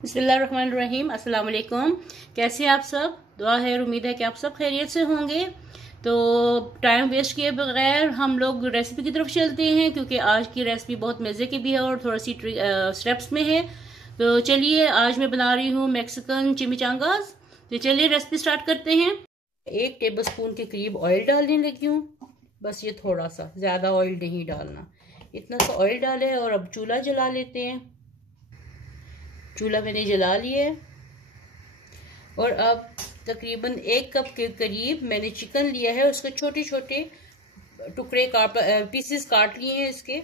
बिस्मिल्लाहिर्रहमानिर्रहीम। अस्सलाम वालेकुम। कैसे हैं आप सब? दुआ है और उम्मीद है कि आप सब खैरियत से होंगे। तो टाइम वेस्ट किए बगैर हम लोग रेसिपी की तरफ चलते हैं, क्योंकि आज की रेसिपी बहुत मज़े की भी है और थोड़ा सी स्टेप्स में है। तो चलिए, आज मैं बना रही हूँ मैक्सिकन चिमिचांगास। तो चलिए रेसिपी स्टार्ट करते हैं। 1 टेबलस्पून के करीब ऑयल डालने लगी हूँ। बस ये थोड़ा सा, ज़्यादा ऑयल नहीं डालना। इतना सा ऑयल डाले और अब चूल्हा जला लेते हैं। चूल्हा मैंने जला लिया है और अब तकरीबन 1 कप के करीब मैंने चिकन लिया है। उसके छोटे छोटे टुकड़े पीसेस काट लिए हैं इसके,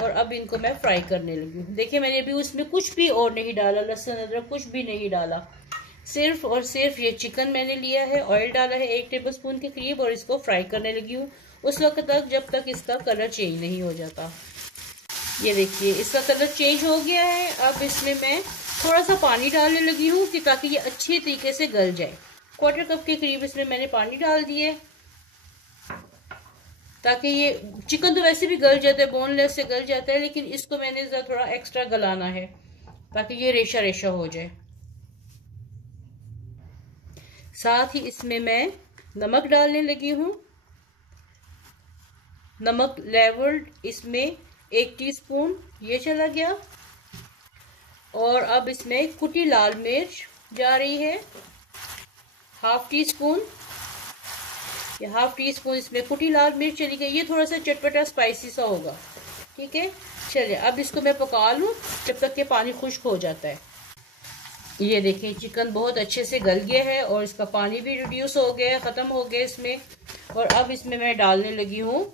और अब इनको मैं फ्राई करने लगी हूँ। देखिए, मैंने अभी उसमें कुछ भी और नहीं डाला, लहसुन अदरक कुछ भी नहीं डाला। सिर्फ और सिर्फ ये चिकन मैंने लिया है, ऑयल डाला है 1 टेबलस्पून के करीब, और इसको फ्राई करने लगी हूँ उस वक्त तक जब तक इसका कलर चेंज नहीं हो जाता। ये देखिए, इसका कलर चेंज हो गया है। अब इसमें मैं थोड़ा सा पानी डालने लगी हूँ कि ताकि ये अच्छे तरीके से गल जाए। 1/4 कप के करीब इसमें मैंने पानी डाल दिए, ताकि ये चिकन तो वैसे भी गल जाता है, बोनलेस से गल जाता है, लेकिन इसको मैंने थोड़ा एक्स्ट्रा गलाना है ताकि ये रेशा रेशा हो जाए। साथ ही इसमें मैं नमक डालने लगी हूँ। नमक लेवल इसमें 1 टीस्पून ये चला गया, और अब इसमें कुटी लाल मिर्च जा रही है 1/2 टीस्पून। ये 1/2 टीस्पून इसमें कुटी लाल मिर्च चली गई। ये थोड़ा सा चटपटा स्पाइसी सा होगा, ठीक है। चलिए, अब इसको मैं पका लूँ जब तक कि पानी खुश्क हो जाता है। ये देखें, चिकन बहुत अच्छे से गल गया है और इसका पानी भी रिड्यूस हो गया है, ख़त्म हो गया इसमें। और अब इसमें मैं डालने लगी हूँ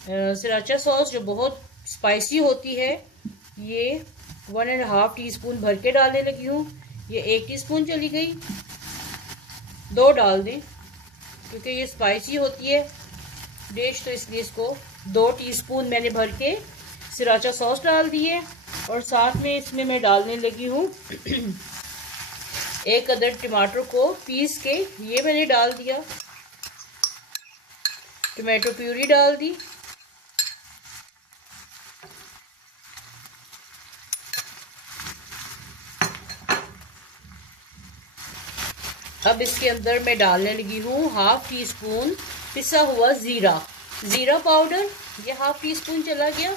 सराचा सॉस, जो बहुत स्पाइसी होती है। ये 1.5 टीस्पून भर के डालने लगी हूँ। ये 1 टीस्पून चली गई, 2 डाल दें क्योंकि ये स्पाइसी होती है डिश, तो इसलिए इसको 2 टीस्पून मैंने भर के सराचा सॉस डाल दिए। और साथ में इसमें मैं डालने लगी हूँ 1 अदद टमाटर को पीस के, ये मैंने डाल दिया। टमाटो प्यूरी डाल दी। अब इसके अंदर मैं डालने लगी हूँ 1/2 टीस्पून पिसा हुआ जीरा पाउडर। ये 1/2 टीस्पून चला गया।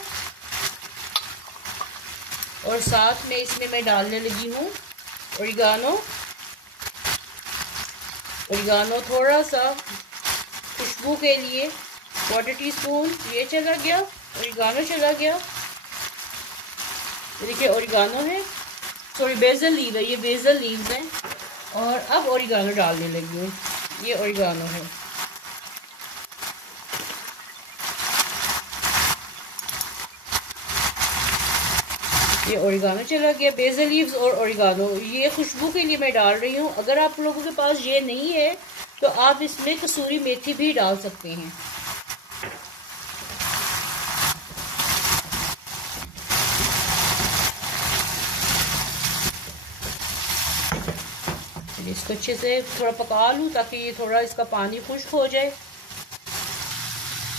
और साथ में इसमें मैं डालने लगी हूँ ओरिगानो थोड़ा सा खुशबू के लिए 1/4 टीस्पून ये चला गया, ओरिगानो चला गया। देखिए, ओरिगानो है, सॉरी बेसल लीव है, ये बेसल लीव्स हैं। और अब ओरिगानो डालने लगी हूँ, ये ओरिगानो है। ये ओरिगानो चला गया, बेसल लीव्स और ओरिगानो, ये खुशबू के लिए मैं डाल रही हूँ। अगर आप लोगों के पास ये नहीं है तो आप इसमें कसूरी मेथी भी डाल सकते हैं। इसको अच्छे से थोड़ा पका लूँ ताकि ये थोड़ा इसका पानी खुश्क हो जाए।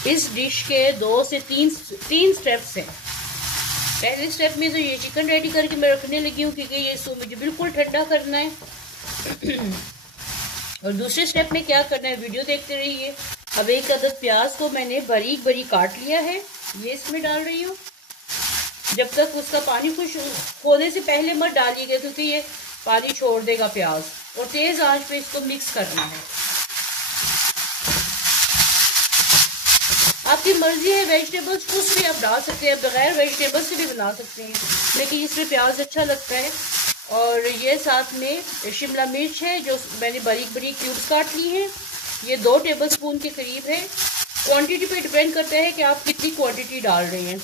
इस डिश के 2 से 3 स्टेप्स हैं। पहले स्टेप में तो ये चिकन रेडी करके मैं रखने लगी हूँ, क्योंकि ये इसको मुझे बिल्कुल ठंडा करना है। और दूसरे स्टेप में क्या करना है, वीडियो देखते रहिए। अब 1 अदद प्याज को मैंने बारीक बारीक काट लिया है, ये इसमें डाल रही हूँ। जब तक उसका पानी खुश्क होने से पहले मत डालिएगा, क्योंकि ये पानी छोड़ देगा प्याज। और तेज आंच पे इसको मिक्स करना है। आपकी मर्जी है, वेजिटेबल्स कुछ भी आप डाल सकते हैं, बगैर वेजिटेबल्स से भी बना सकते हैं, लेकिन इसमें प्याज अच्छा लगता है। और ये साथ में शिमला मिर्च है, जो मैंने बारीक बारीक क्यूब्स काट ली हैं। ये 2 टेबलस्पून के करीब है। क्वांटिटी पे डिपेंड करता है कि आप कितनी क्वांटिटी डाल रहे हैं,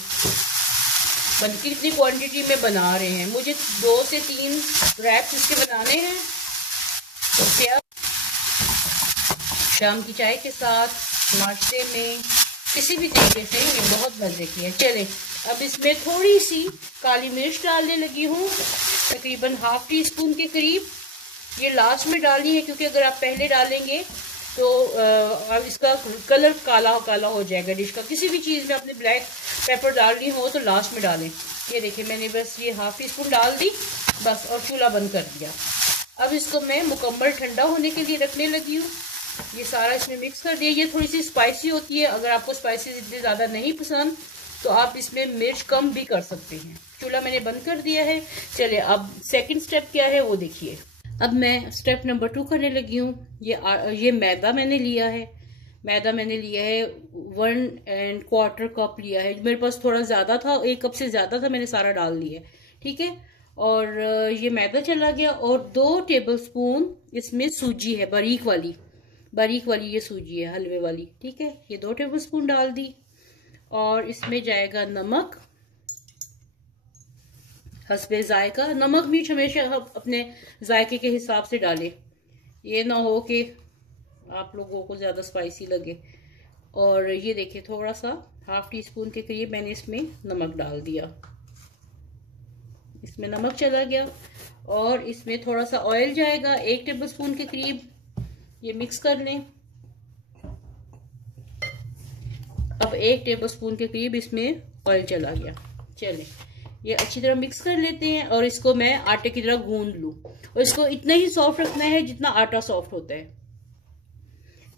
कितनी क्वांटिटी में बना रहे हैं। मुझे 2 से 3 रैप्स इसके बनाने हैं। तो प्याज शाम की चाय के साथ, नाश्ते में, किसी भी तरीके से ये बहुत मज़े की है। चले, अब इसमें थोड़ी सी काली मिर्च डालने लगी हूँ, तकरीबन 1/2 टीस्पून के करीब। ये लास्ट में डालनी है, क्योंकि अगर आप पहले डालेंगे तो अब इसका कलर काला काला हो जाएगा डिश का। किसी भी चीज़ में आपने ब्लैक पेपर डालनी हो तो लास्ट में डालें। ये देखिए, मैंने बस ये 1/2 टीस्पून डाल दी। बस, और चूल्हा बंद कर दिया। अब इसको मैं मुकम्मल ठंडा होने के लिए रखने लगी हूँ। ये सारा इसमें मिक्स कर दिया। ये थोड़ी सी स्पाइसी होती है, अगर आपको स्पाइसी इतनी ज़्यादा नहीं पसंद तो आप इसमें मिर्च कम भी कर सकते हैं। चूल्हा मैंने बंद कर दिया है। चलिए अब सेकंड स्टेप क्या है वो देखिए। अब मैं स्टेप नंबर 2 करने लगी हूँ। ये मैदा मैंने लिया है। मैदा मैंने लिया है 1¼ कप लिया है। मेरे पास थोड़ा ज़्यादा था, 1 कप से ज़्यादा था, मैंने सारा डाल लिया, ठीक है। और ये मैदा चला गया। और 2 टेबलस्पून इसमें सूजी है, बारीक वाली ये सूजी है, हलवे वाली, ठीक है। ये 2 टेबलस्पून डाल दी। और इसमें जाएगा नमक हस्बे जायका। नमक मिर्च हमेशा अपने जायके के हिसाब से डालें, ये ना हो कि आप लोगों को ज़्यादा स्पाइसी लगे। और ये देखिए थोड़ा सा 1/2 टीस्पून के करीब मैंने इसमें नमक डाल दिया। इसमें नमक चला गया। और इसमें थोड़ा सा ऑयल जाएगा 1 टेबलस्पून के करीब। ये मिक्स कर लें। अब 1 टेबलस्पून के करीब इसमें ऑयल चला गया। चलें ये अच्छी तरह मिक्स कर लेते हैं। और इसको मैं आटे की तरह गूंद लूँ। और इसको इतना ही सॉफ्ट रखना है जितना आटा सॉफ्ट होता है।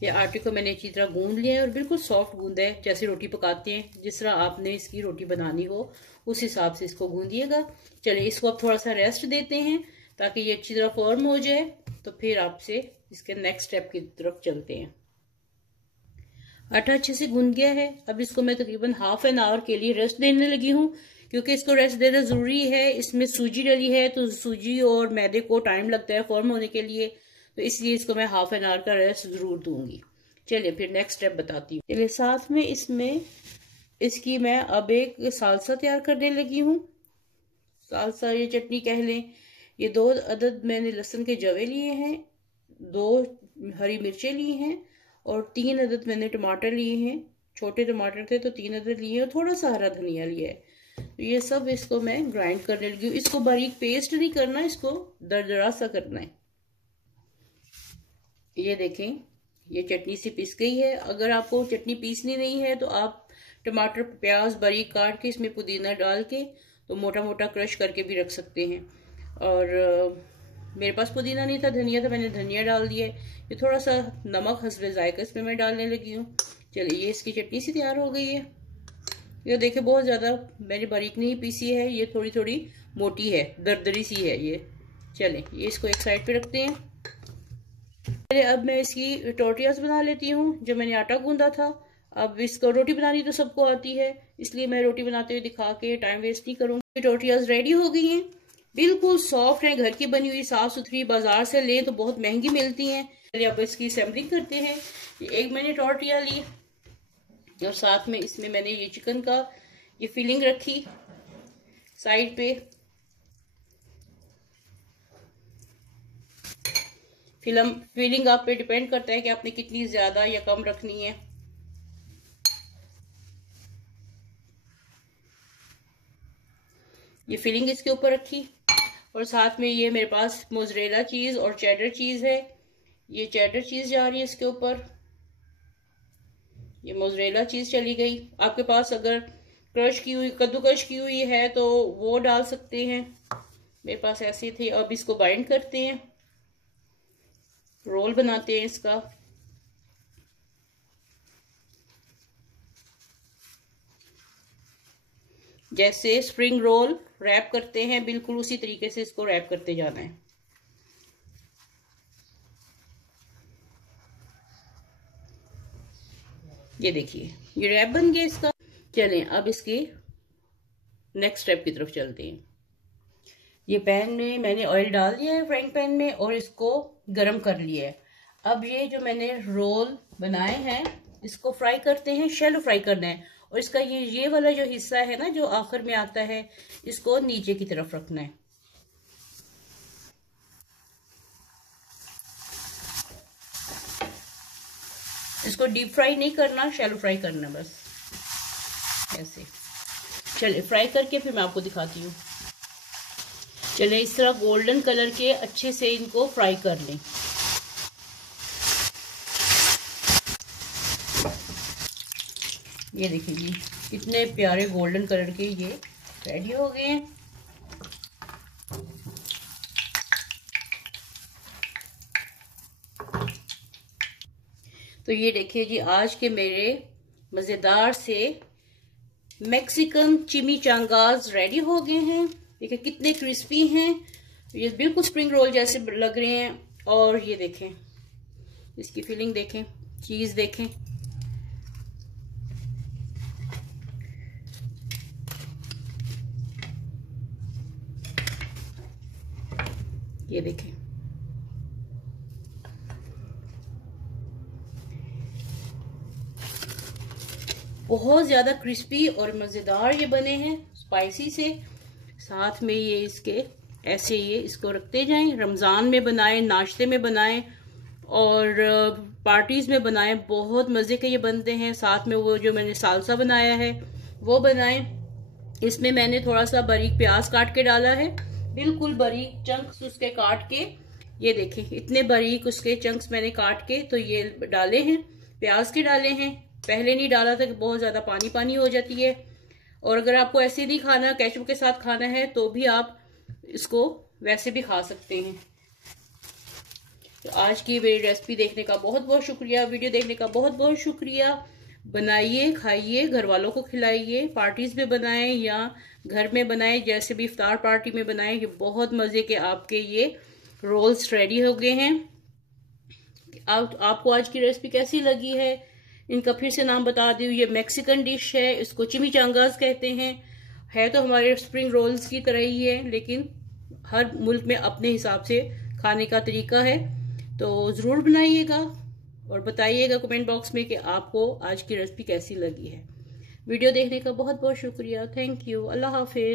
ये आटे को मैंने अच्छी तरह गूंद लिया है और बिल्कुल सॉफ्ट गूंदा है, जैसे रोटी पकाते हैं, जिस तरह आपने इसकी रोटी बनानी हो उस हिसाब से इसको गूंदिएगा। चलिए इसको अब थोड़ा सा रेस्ट देते हैं ताकि ये अच्छी तरह फॉर्म हो जाए। तो फिर आपसे इसके नेक्स्ट स्टेप की तरफ चलते हैं। आटा अच्छे से गूंद गया है। अब इसको मैं तकरीबन ½ एन आवर के लिए रेस्ट देने लगी हूँ, क्योंकि इसको रेस्ट देना ज़रूरी है। इसमें सूजी डली है तो सूजी और मैदे को टाइम लगता है फॉर्म होने के लिए, तो इसलिए इसको मैं ½ एन आवर का रेस्ट ज़रूर दूंगी। चलिए फिर नेक्स्ट स्टेप बताती हूँ। चलिए साथ में इसमें इसकी मैं अब एक सालसा तैयार करने लगी हूँ। सालसा ये चटनी कह लें। ये 2 अदद मैंने लहसुन के जवे लिए हैं, 2 हरी मिर्चें ली हैं और 3 अदद मैंने टमाटर लिए हैं। छोटे टमाटर थे तो 3 अदद लिए और थोड़ा सा हरा धनिया लिया है। तो ये सब इसको मैं ग्राइंड करने लगी हूँ। इसको बारीक पेस्ट नहीं करना, इसको दरदरा सा करना है। ये देखें ये चटनी सी पिस गई है। अगर आपको चटनी पीसनी नहीं है तो आप टमाटर प्याज बारीक काट के इसमें पुदीना डाल के तो मोटा मोटा क्रश करके भी रख सकते हैं। और मेरे पास पुदीना नहीं था, धनिया था, मैंने धनिया डाल दिया है। ये थोड़ा सा नमक हस्बे जायका इसमें मैं डालने लगी हूँ। चलिए ये इसकी चटनी सी तैयार हो गई है। ये देखिए बहुत ज़्यादा मैंने बारीक नहीं पीसी है, ये थोड़ी थोड़ी मोटी है, दरदरी सी है ये। चलें ये इसको एक साइड पे रखते हैं। चलिए अब मैं इसकी टोटियास बना लेती हूँ जो मैंने आटा गूंदा था। अब इसको रोटी बनानी तो सबको आती है, इसलिए मैं रोटी बनाते हुए दिखा के टाइम वेस्ट नहीं करूँगी। टोटियास रेडी हो गई हैं, बिल्कुल सॉफ्ट है, घर की बनी हुई साफ सुथरी। बाजार से लें तो बहुत महंगी मिलती हैं। चलिए अब इसकी असेंबलिंग करते हैं। एक मैंने टोटिया ली और साथ में इसमें मैंने ये चिकन का ये फिलिंग रखी साइड पे। फिलिंग आप पे डिपेंड करता है कि आपने कितनी ज्यादा या कम रखनी है। ये फिलिंग इसके ऊपर रखी और साथ में ये मेरे पास मोज़रेला चीज और चेडर चीज है। ये चेडर चीज जा रही है इसके ऊपर, ये मोज़रेला चीज चली गई। आपके पास अगर क्रश की हुई कद्दूकश की हुई है तो वो डाल सकते हैं, मेरे पास ऐसी थी। अब इसको बाइंड करते हैं, रोल बनाते हैं इसका। जैसे स्प्रिंग रोल रैप करते हैं बिल्कुल उसी तरीके से इसको रैप करते जाना है। ये देखिए ये रैप बन गया इसका। चलें अब इसके नेक्स्ट स्टेप की तरफ चलते हैं। ये पैन में मैंने ऑयल डाल दिया है फ्राइंग पैन में और इसको गरम कर लिया है। अब ये जो मैंने रोल बनाए हैं इसको फ्राई करते हैं, शैलो फ्राई करना है। और इसका ये वाला जो हिस्सा है ना जो आखिर में आता है, इसको नीचे की तरफ रखना है। इसको डीप फ्राई नहीं करना, शैलो फ्राई करना बस ऐसे। चलिए फ्राई करके फिर मैं आपको दिखाती हूँ। चलिए इस तरह गोल्डन कलर के अच्छे से इनको फ्राई कर लें। ये देखिए जी कितने प्यारे गोल्डन कलर के ये रेडी हो गए हैं। तो ये देखिए जी, आज के मेरे मज़ेदार से मैक्सिकन चिमिचांगास रेडी हो गए हैं। देखिए कितने क्रिस्पी हैं, ये बिल्कुल स्प्रिंग रोल जैसे लग रहे हैं। और ये देखें, इसकी फीलिंग देखें, चीज देखें, ये देखें। बहुत ज्यादा क्रिस्पी और मजेदार ये बने हैं, स्पाइसी से। साथ में ये इसके ऐसे ये इसको रखते जाएं, रमजान में बनाएं, नाश्ते में बनाएं और पार्टीज में बनाएं। बहुत मजे के ये बनते हैं। साथ में वो जो मैंने सालसा बनाया है वो बनाएं। इसमें मैंने थोड़ा सा बारीक प्याज काट के डाला है, बिल्कुल बारीक चंक्स उसके काट के। ये देखें, इतने बारीक उसके चंक्स मैंने काट के तो ये डाले हैं, प्याज के डाले हैं। पहले नहीं डाला था कि बहुत ज्यादा पानी पानी हो जाती है। और अगर आपको ऐसे नहीं खाना, केचप के साथ खाना है, तो भी आप इसको वैसे भी खा सकते हैं। तो आज की मेरी रेसिपी देखने का बहुत बहुत शुक्रिया, वीडियो देखने का बहुत बहुत शुक्रिया। बनाइए, खाइए, घर वालों को खिलाइए, पार्टीज में बनाएं या घर में बनाएं, जैसे भी इफ्तार पार्टी में बनाएं। ये बहुत मजे के आपके ये रोल्स रेडी हो गए हैं। आपको आज की रेसिपी कैसी लगी है? इनका फिर से नाम बता दूं, ये मैक्सिकन डिश है, इसको चिमिचांगास कहते हैं। है तो हमारे स्प्रिंग रोल्स की तरह ही है, लेकिन हर मुल्क में अपने हिसाब से खाने का तरीका है। तो जरूर बनाइएगा और बताइएगा कमेंट बॉक्स में कि आपको आज की रेसिपी कैसी लगी है। वीडियो देखने का बहुत बहुत शुक्रिया। Thank you. Allah Hafiz.